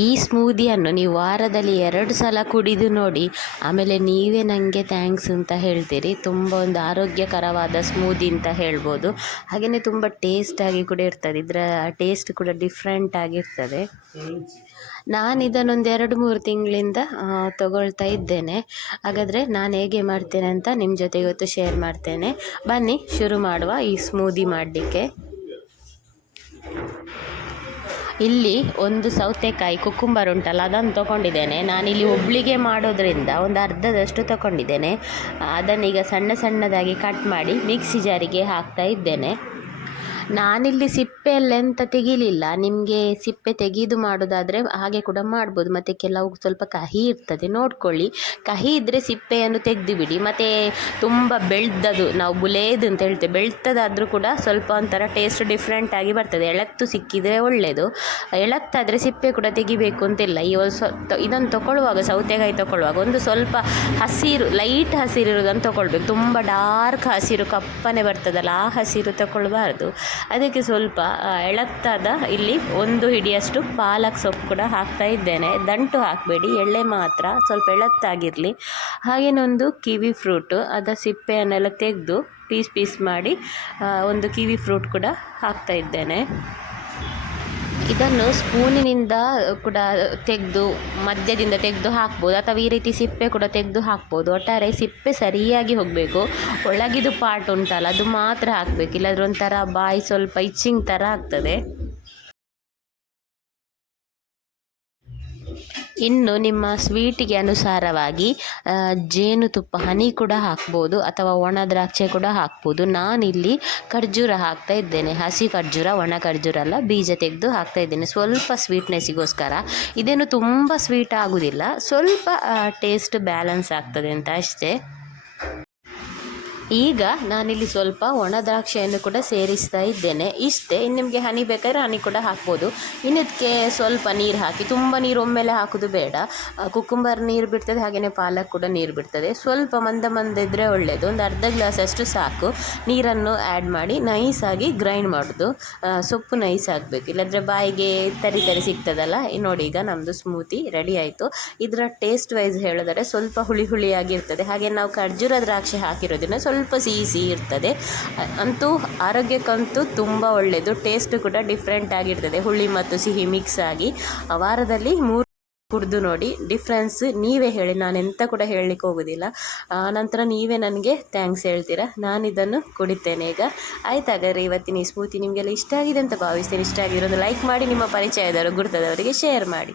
ಈ ಸ್ಮೂದಿಯನ್ನು ನೀವು ವಾರದಲ್ಲಿ ಎರಡು ಸಲ ಕುಡಿದು ನೋಡಿ, ಆಮೇಲೆ ನೀವೇ ನನಗೆ ಥ್ಯಾಂಕ್ಸ್ ಅಂತ ಹೇಳ್ತೀರಿ. ತುಂಬ ಒಂದು ಆರೋಗ್ಯಕರವಾದ ಸ್ಮೂದಿ ಅಂತ ಹೇಳ್ಬೋದು. ಹಾಗೆಯೇ ತುಂಬ ಟೇಸ್ಟಾಗಿ ಕೂಡ ಇರ್ತದೆ. ಇದರ ಟೇಸ್ಟ್ ಕೂಡ ಡಿಫ್ರೆಂಟ್ ಆಗಿರ್ತದೆ ನಾನು ಇದನ್ನೊಂದು ಎರಡು ಮೂರು ತಿಂಗಳಿಂದ ತಗೊಳ್ತಾ ಇದ್ದೇನೆ. ಹಾಗಾದರೆ ನಾನು ಹೇಗೆ ಮಾಡ್ತೇನೆ ಅಂತ ನಿಮ್ಮ ಜೊತೆ ಇವತ್ತು ಶೇರ್ ಮಾಡ್ತೇನೆ. ಬನ್ನಿ, ಶುರು ಮಾಡುವ ಈ ಸ್ಮೂದಿ ಮಾಡಲಿಕ್ಕೆ. ಇಲ್ಲಿ ಒಂದು ಸೌತೆಕಾಯಿ ಕುಕ್ಕುಂಬರ್ ಉಂಟಲ್ಲ, ಅದನ್ನು ತೊಗೊಂಡಿದ್ದೇನೆ. ನಾನಿಲ್ಲಿ ಒಬ್ಳಿಗೆ ಮಾಡೋದ್ರಿಂದ ಒಂದು ಅರ್ಧದಷ್ಟು ತಗೊಂಡಿದ್ದೇನೆ. ಅದನ್ನೀಗ ಸಣ್ಣ ಸಣ್ಣದಾಗಿ ಕಟ್ ಮಾಡಿ ಮಿಕ್ಸಿ ಜಾರಿಗೆ ಹಾಕ್ತಾ ಇದ್ದೇನೆ. ನಾನಿಲ್ಲಿ ಸಿಪ್ಪೆ ಎಲ್ಲ ಎಂತ ತೆಗಿಲಿಲ್ಲ. ನಿಮಗೆ ಸಿಪ್ಪೆ ತೆಗೆದು ಮಾಡೋದಾದರೆ ಹಾಗೆ ಕೂಡ ಮಾಡ್ಬೋದು. ಮತ್ತು ಕೆಲವು ಸ್ವಲ್ಪ ಕಹಿ ಇರ್ತದೆ, ನೋಡ್ಕೊಳ್ಳಿ. ಕಹಿ ಇದ್ದರೆ ಸಿಪ್ಪೆಯನ್ನು ತೆಗೆದು ಬಿಡಿ ಮತ್ತು ತುಂಬ ಬೆಳ್ದದು, ನಾವು ಬುಲೇದು ಅಂತ ಹೇಳ್ತೇವೆ. ಬೆಳ್ತದಾದರೂ ಕೂಡ ಸ್ವಲ್ಪ ಒಂಥರ ಟೇಸ್ಟ್ ಡಿಫ್ರೆಂಟ್ ಆಗಿ ಬರ್ತದೆ. ಎಳತ್ತು ಸಿಕ್ಕಿದರೆ ಒಳ್ಳೆಯದು ಎಳತ್ತಾದರೆ ಸಿಪ್ಪೆ ಕೂಡ ತೆಗಿಬೇಕು ಅಂತಿಲ್ಲ. ಈ ಸ್ವ ಇದನ್ನು ತೊಗೊಳ್ಳುವಾಗ, ಸೌತೆಕಾಯಿ ತೊಗೊಳ್ಳುವಾಗ ಒಂದು ಸ್ವಲ್ಪ ಹಸಿರು ಲೈಟ್ ಹಸಿರು ಇರೋದನ್ನು ತೊಗೊಳ್ಬೇಕು. ತುಂಬ ಡಾರ್ಕ್ ಹಸಿರು, ಕಪ್ಪನೆ ಬರ್ತದಲ್ಲ, ಆ ಹಸಿರು ತಗೊಳ್ಬಾರ್ದು. ಅದಕ್ಕೆ ಸ್ವಲ್ಪ ಎಳತ್ತಾದ ಇಲ್ಲಿ ಒಂದು ಹಿಡಿಯಷ್ಟು ಪಾಲಕ್ ಸೊಪ್ಪು ಕೂಡ ಹಾಕ್ತಾ ಇದ್ದೇನೆ. ದಂಟು ಹಾಕಬೇಡಿ, ಎಳ್ಳೆ ಮಾತ್ರ ಸ್ವಲ್ಪ ಎಳತ್ತಾಗಿರಲಿ. ಹಾಗೇನೊಂದು ಕಿವಿ ಫ್ರೂಟು ಅದರ ಸಿಪ್ಪೆಯನ್ನೆಲ್ಲ ತೆಗೆದು ಪೀಸ್ ಪೀಸ್ ಮಾಡಿ ಒಂದು ಕಿವಿ ಫ್ರೂಟ್ ಕೂಡ ಹಾಕ್ತಾ ಇದ್ದೇನೆ. ಇದನ್ನು ಸ್ಪೂನಿನಿಂದ ಕೂಡ ತೆಗೆದು, ಮಧ್ಯದಿಂದ ತೆಗೆದು ಹಾಕ್ಬೋದು. ಅಥವಾ ಈ ರೀತಿ ಸಿಪ್ಪೆ ಕೂಡ ತೆಗೆದು ಹಾಕ್ಬೋದು. ಒಟ್ಟಾರೆ ಸಿಪ್ಪೆ ಸರಿಯಾಗಿ ಹೋಗಬೇಕು. ಒಳಗಿದು ಪಾರ್ಟ್ ಉಂಟಲ್ಲ, ಅದು ಮಾತ್ರ ಹಾಕಬೇಕು. ಇಲ್ಲಾಂದ್ರೆ ಒಂಥರ ಬಾಯಿ ಸ್ವಲ್ಪ ಇಚ್ಚಿಂಗ್ ಥರ ಆಗ್ತದೆ. ಇನ್ನು ನಿಮ್ಮ ಸ್ವೀಟಿಗೆ ಅನುಸಾರವಾಗಿ ಜೇನುತುಪ್ಪ ಹನಿ ಕೂಡ ಹಾಕ್ಬೋದು ಅಥವಾ ಒಣ ದ್ರಾಕ್ಷಿ ಕೂಡ ಹಾಕ್ಬೋದು. ನಾನಿಲ್ಲಿ ಖರ್ಜೂರ ಹಾಕ್ತಾ ಇದ್ದೇನೆ. ಹಸಿ ಖರ್ಜೂರ, ಒಣ ಖರ್ಜೂರ ಅಲ್ಲ, ಬೀಜ ತೆಗೆದು ಹಾಕ್ತಾ ಇದ್ದೇನೆ. ಸ್ವಲ್ಪ ಸ್ವೀಟ್ನೆಸ್ಸಿಗೋಸ್ಕರ ಇದೇನು ತುಂಬ ಸ್ವೀಟ್ ಆಗೋದಿಲ್ಲ. ಸ್ವಲ್ಪ ಟೇಸ್ಟ್ ಬ್ಯಾಲೆನ್ಸ್ ಆಗ್ತದೆ ಅಂತ ಅಷ್ಟೇ. ಈಗ ನಾನಿಲ್ಲಿ ಸ್ವಲ್ಪ ಒಣ ದ್ರಾಕ್ಷಿಯನ್ನು ಕೂಡ ಸೇರಿಸ್ತಾ ಇದ್ದೇನೆ. ಇಷ್ಟೇ ಇನ್ನು ನಿಮಗೆ ಹನಿ ಬೇಕಾದ್ರೆ ಹನಿ ಕೂಡ ಹಾಕ್ಬೋದು. ಇನ್ನದಕ್ಕೆ ಸ್ವಲ್ಪ ನೀರು ಹಾಕಿ, ತುಂಬ ನೀರು ಒಮ್ಮೆಲೆ ಹಾಕೋದು ಬೇಡ. ಕುಕ್ಕುಂಬರ್ ನೀರು ಬಿಡ್ತದೆ ಹಾಗೆಯೇ ಪಾಲಕ್ ಕೂಡ ನೀರು ಬಿಡ್ತದೆ. ಸ್ವಲ್ಪ ಮಂದ ಮಂದ ಇದ್ದರೆ ಒಳ್ಳೆಯದು ಒಂದು ಅರ್ಧ ಗ್ಲಾಸ್ ಅಷ್ಟು ಸಾಕು. ನೀರನ್ನು ಆ್ಯಡ್ ಮಾಡಿ ನೈಸಾಗಿ ಗ್ರೈಂಡ್ ಮಾಡೋದು. ಸೊಪ್ಪು ನೈಸ್ ಆಗಬೇಕು. ಇಲ್ಲಾಂದರೆ ಬಾಯಿಗೆ ತರಿ ತರಿ ಸಿಗ್ತದಲ್ಲ? ನೋಡಿ ಈಗ ನಮ್ಮದು ಸ್ಮೂತಿ ರೆಡಿ ಆಯಿತು. ಇದರ ಟೇಸ್ಟ್ ವೈಸ್ ಹೇಳಿದರೆ ಸ್ವಲ್ಪ ಹುಳಿ ಹುಳಿಯಾಗಿರ್ತದೆ ಹಾಗೆ ನಾವು ಖರ್ಜೂರ ದ್ರಾಕ್ಷಿ ಹಾಕಿರೋದನ್ನ ಸ್ವಲ್ಪ ಸ್ವಲ್ಪ ಸಿಹಿ ಸಿಹಿ ಇರ್ತದೆ. ಅಂತೂ ಆರೋಗ್ಯಕ್ಕಂತೂ ತುಂಬ ಒಳ್ಳೆಯದು ಟೇಸ್ಟ್ ಕೂಡ ಡಿಫ್ರೆಂಟ್ ಆಗಿರ್ತದೆ. ಹುಳಿ ಮತ್ತು ಸಿಹಿ ಮಿಕ್ಸ್ ಆಗಿ. ವಾರದಲ್ಲಿ ಮೂರು ಕುಡಿದು ನೋಡಿ. ಡಿಫ್ರೆನ್ಸ್ ನೀವೇ ಹೇಳಿ. ನಾನು ಎಂತ ಕೂಡ ಹೇಳಲಿಕ್ಕೆ ಹೋಗೋದಿಲ್ಲ. ನಂತರ ನೀವೇ ನನಗೆ ಥ್ಯಾಂಕ್ಸ್ ಹೇಳ್ತೀರಾ? ನಾನು ಇದನ್ನು ಕುಡಿತೇನೆ ಈಗ. ಆಯ್ತಾಗಾದ್ರೆ ಇವತ್ತಿನ ಈ ಸ್ಮೂತಿ ನಿಮಗೆಲ್ಲ ಇಷ್ಟ ಆಗಿದೆ ಅಂತ ಭಾವಿಸ್ತೇನೆ. ಇಷ್ಟ ಆಗಿರೋದು ಲೈಕ್ ಮಾಡಿ. ನಿಮ್ಮ ಪರಿಚಯದವರು, ಗುರ್ತದವರಿಗೆ ಶೇರ್ ಮಾಡಿ.